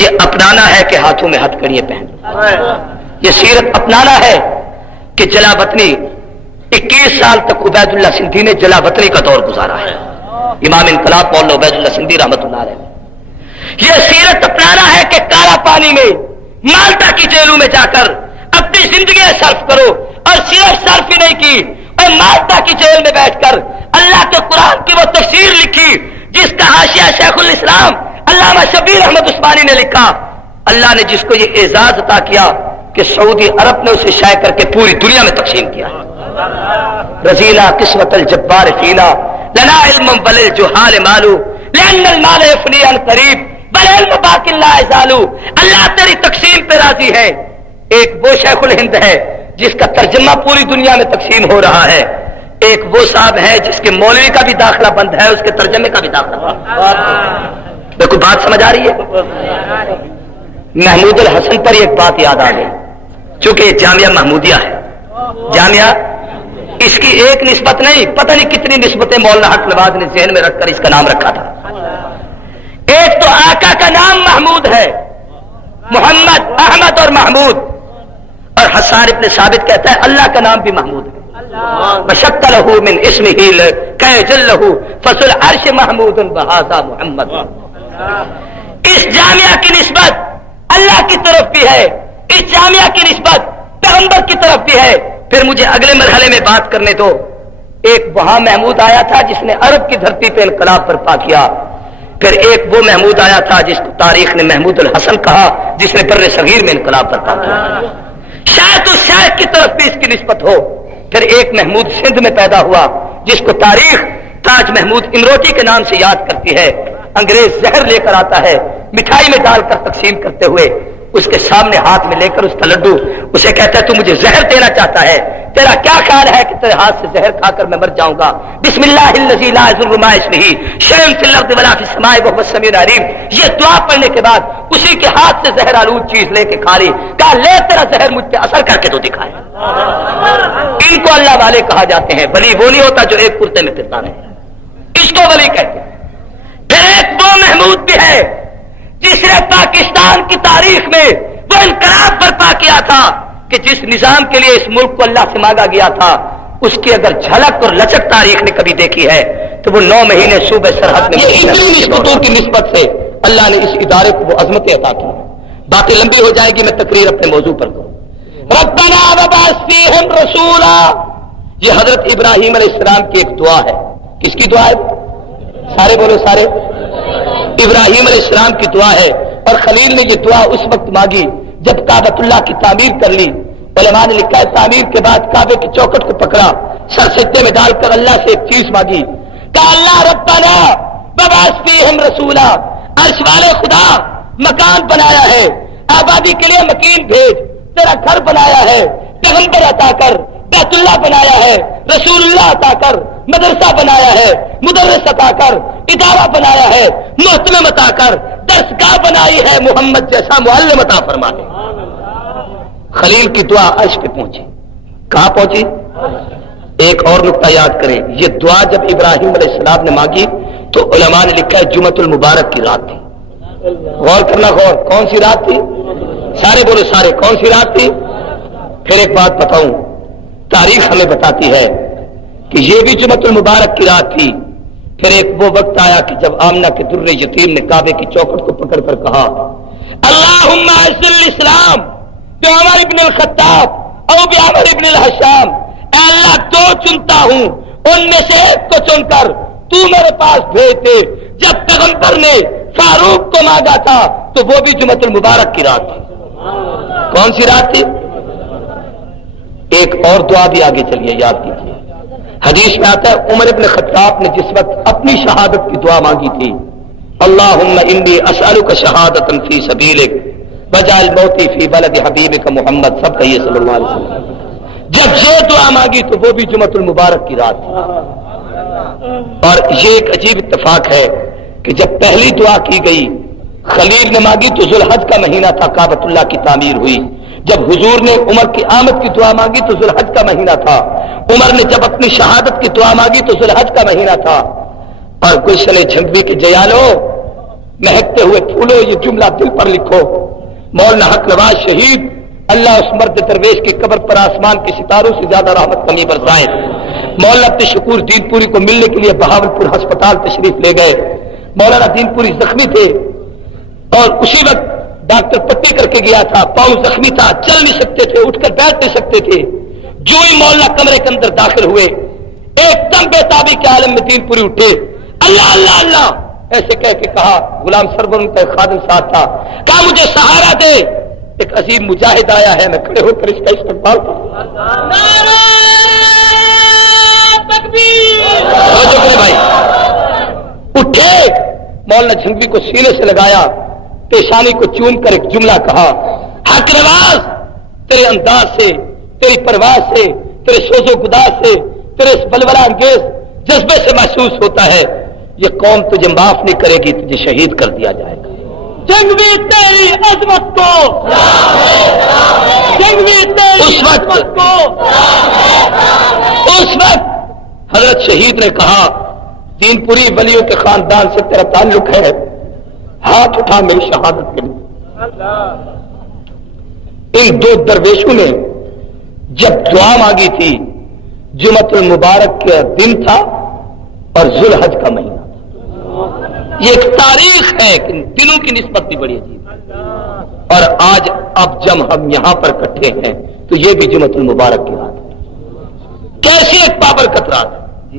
یہ اپنانا ہے کہ ہاتھوں میں ہتھ کڑیاں پہن لو. یہ سیرت اپنانا ہے کہ جلا وطنی 21 سال تک عبید اللہ سندھی نے جلا وطنی کا دور گزارا ہے. امام انقلاب مولانا عبید اللہ سندھی رحمت اللہ علیہ. یہ سیرت اپنانا ہے کہ کالا پانی میں مالٹا کی جیلوں میں جا کر اپنی زندگی صرف کرو, اور صرف صرف ہی نہیں کی, اور مالٹا کی جیل میں بیٹھ کر اللہ کے قرآن کی وہ تفسیر لکھی جس کا حاشیہ شیخ الاسلام علامہ شبیر احمد عثمانی نے لکھا. اللہ نے جس کو یہ اعزاز عطا کیا کہ سعودی عرب نے اسے شائع کر کے پوری دنیا میں تقسیم کیا. رزیلا قسمت الجبار فینا لنا علم بل الجہال مالو لأن المال يفني عن قریب بل علم باقی لا یزالو. اللہ تیری تقسیم پہ راضی ہے. ایک وہ شیخ الہند ہے جس کا ترجمہ پوری دنیا میں تقسیم ہو رہا ہے. ایک وہ صاحب ہے جس کے مولوی کا بھی داخلہ بند ہے, اس کے ترجمے کا بھی داخلہ بند. دیکھو بات سمجھ آ رہی ہے. محمود الحسن پر ایک بات یاد آ گئی, چونکہ جامعہ محمودیہ ہے. جامعہ اس کی ایک نسبت نہیں, پتہ نہیں کتنی نسبتیں مولانا حق نواز نے ذہن میں رکھ کر اس کا نام رکھا تھا. ایک تو آقا کا نام محمود ہے, محمد احمد اور محمود, اور حسان ابن ثابت کہتا ہے اللہ کا نام بھی محمود ہے. بشکلہ من اسمہ کیجلہ فصل عرش محمود بہذا محمد. اس جامعہ کی نسبت اللہ کی طرف بھی ہے, اس جامعہ کی نسبت پیغمبر کی طرف بھی ہے. پھر مجھے اگلے مرحلے میں بات کرنے دو. ایک وہاں محمود آیا تھا جس نے عرب کی دھرتی پہ انقلاب برپا کیا. پھر ایک وہ محمود آیا تھا جس کو تاریخ نے محمود الحسن کہا, جس نے بر صغیر میں انقلاب برپا کیا. شاید اس شاید کی طرف بھی اس کی نسبت ہو. پھر ایک محمود سندھ میں پیدا ہوا جس کو تاریخ تاج محمود امروٹی کے نام سے یاد کرتی ہے. انگریز زہر لے کر آتا ہے, مٹھائی میں ڈال کر تقسیم کرتے ہوئے اس کے سامنے ہاتھ میں لے کر اس کا لڈو اسے کہتا ہے تو مجھے زہر دینا چاہتا ہے, تیرا کیا خیال ہے کہ تیرے ہاتھ سے زہر کھا کر میں مر جاؤں گا. بسم اللہ الذی لا یضر مع اسمہ شیء فی الارض ولا فی السماء وهو السمیع العلیم. یہ دعا پڑھنے کے بعد اسی کے ہاتھ سے زہر آلود چیز لے کے کھا لی. کہا لے تیرا زہر مجھ پہ اثر کر کے تو دکھائے. ان کو اللہ والے کہا جاتے ہیں. ولی وہ نہیں ہوتا جو ایک کرتے میں پھرتا رہے, اس کو ولی کہتے ہیں. پھر ایک وہ محمود بھی ہے جس نے پاکستان کی تاریخ میں وہ انقلاب برپا کیا تھا کہ جس نظام کے لیے اس ملک کو اللہ سے مانگا گیا تھا اس کی اگر جھلک اور لچک تاریخ نے کبھی دیکھی ہے تو وہ 9 مہینے صوبہ سرحد میں نسبتوں کی نسبت سے اللہ نے اس ادارے کو وہ عظمتیں عطا کی. باتیں لمبی ہو جائے گی, میں تقریر اپنے موضوع پر کروں. ربنا وبعث فیہم رسولا, یہ حضرت ابراہیم علیہ السلام کی ایک دعا ہے. کس کی دعا ہے؟ سارے بولو سارے. ابراہیم علیہ السلام کی دعا ہے. اور خلیل نے یہ دعا اس وقت مانگی جب کعبۃ اللہ کی تعمیر کر لی. علماء نے لکھا ہے تعمیر کے بعد کعبے کی چوکٹ کو پکڑا, سر سجدے میں ڈال کر اللہ سے ایک چیز مانگی. کہا اللہ ربنا وبعث فیہم رسولا, عرش والے خدا مکان بنایا ہے, آبادی کے لیے مکین بھیج, تیرا گھر بنایا ہے, پیغمبر عطا کر, بیت اللہ بنایا ہے, رسول اللہ عطا کر, مدرسہ بنایا ہے, مدرس عطا کر, ادارہ بنایا ہے, محتمم عطا کر, درسگاہ بنائی ہے, محمد جیسا معلم عطا فرما دے. خلیل کی دعا عرش پہ پہنچی. کہاں پہنچی؟ ایک اور نقطہ یاد کریں, یہ دعا جب ابراہیم علیہ السلام نے مانگی تو علماء نے لکھا ہے جمعۃ المبارک کی رات تھی. غور کرنا غور, کون سی رات تھی؟ سارے بولے سارے, کون سی رات تھی؟ پھر ایک بات بتاؤں, تاریخ ہمیں بتاتی ہے کہ یہ بھی جمعۃ المبارک کی رات تھی. پھر ایک وہ وقت آیا کہ جب آمنہ کے در یتیم نے کعبے کی چوکٹ کو پکڑ کر کہا اللہم اعز الاسلام بعمر ابن الخطاب او بعمر ابن الحشام, اے اللہ 2 چنتا ہوں, ان میں سے ایک کو چن کر تو میرے پاس بھیج دے. جب پیغمبر نے فاروق کو مانگا تھا تو وہ بھی جمعۃ المبارک کی رات تھی. کون سی رات تھی؟ ایک اور دعا بھی آگے چلیے یاد کیجیے. حدیث میں آتا ہے عمر ابن خطاب نے جس وقت اپنی شہادت کی دعا مانگی تھی, اللہم انی اسألک شہادۃ فی سبیلک وجعل موتی فی بلد حبیبک محمد, سب کہیے صلی اللہ علیہ وسلم. جب یہ دعا مانگی تو وہ بھی جمعۃ المبارک کی رات تھی. اور یہ ایک عجیب اتفاق ہے کہ جب پہلی دعا کی گئی خلیل نے مانگی تو ذوالحج کا مہینہ تھا, کعبۃ اللہ کی تعمیر ہوئی. جب حضور نے عمر کی آمد کی دعا مانگی تو ذوالحج کا مہینہ تھا. عمر نے جب اپنی شہادت کی دعا مانگی تو ذوالحج کا مہینہ تھا. اور گلشن جھنگوی کے جیالو مہکتے ہوئے پھولو، یہ جملہ دل پر لکھو، مولانا حق نواز شہید اللہ اس مرد درویش کی قبر پر آسمان کے ستاروں سے زیادہ رحمت کمی برسائے۔ مولانا عبد الشکور دین پوری کو ملنے کے لیے بہاولپور ہسپتال تشریف لے گئے۔ مولانا دین پوری زخمی تھے اور اسی وقت ڈاکٹر پٹی کر کے گیا تھا، پاؤں زخمی تھا، چل نہیں سکتے تھے، اٹھ کر بیٹھ نہیں سکتے تھے۔ جو ہی مولانا کمرے کے اندر داخل ہوئے، ایک دم بے تابی کے عالم میں دین پوری اٹھے، اللہ اللہ اللہ ایسے کہہ کے کہا۔ غلام سرور ان کا ایک خادم ساتھ تھا، کہا مجھے سہارا دے، ایک عظیم مجاہد آیا ہے، میں کھڑے ہو کر اس کا استقبال کروں۔ نعرہ تکبیر! توجہ کریں بھائی، اٹھے، مولانا جھنگوی کو سینے سے لگایا، پیشانی کو چوم کر ایک جملہ کہا، حق نواز تیرے انداز سے، تیری پرواز سے، تیرے سوز و گداز سے، تیرے اس ولولہ انگیز جذبے سے محسوس ہوتا ہے یہ قوم تجھے معاف نہیں کرے گی، تجھے شہید کر دیا جائے گا۔ جنگوی تیری عظمت کو، جنگوی تیری عظمت کو، اس وقت حضرت شہید نے کہا دین پوری ولیوں کے خاندان سے تیرا تعلق ہے، ہاتھ اٹھا میری شہادت کے لیے۔ ان دو درویشوں نے جب دعا مانگی تھی، جمعۃ المبارک کا دن تھا اور ذوالحج کا مہینہ تھا۔ یہ ایک تاریخ ہے کہ دنوں کی نسبت بھی بڑی عجیب ہے، اور آج اب جب ہم یہاں پر اکٹھے ہیں تو یہ بھی جمعۃ المبارک کی رات ہے۔ کیسی ایک بابرکت رات ہے۔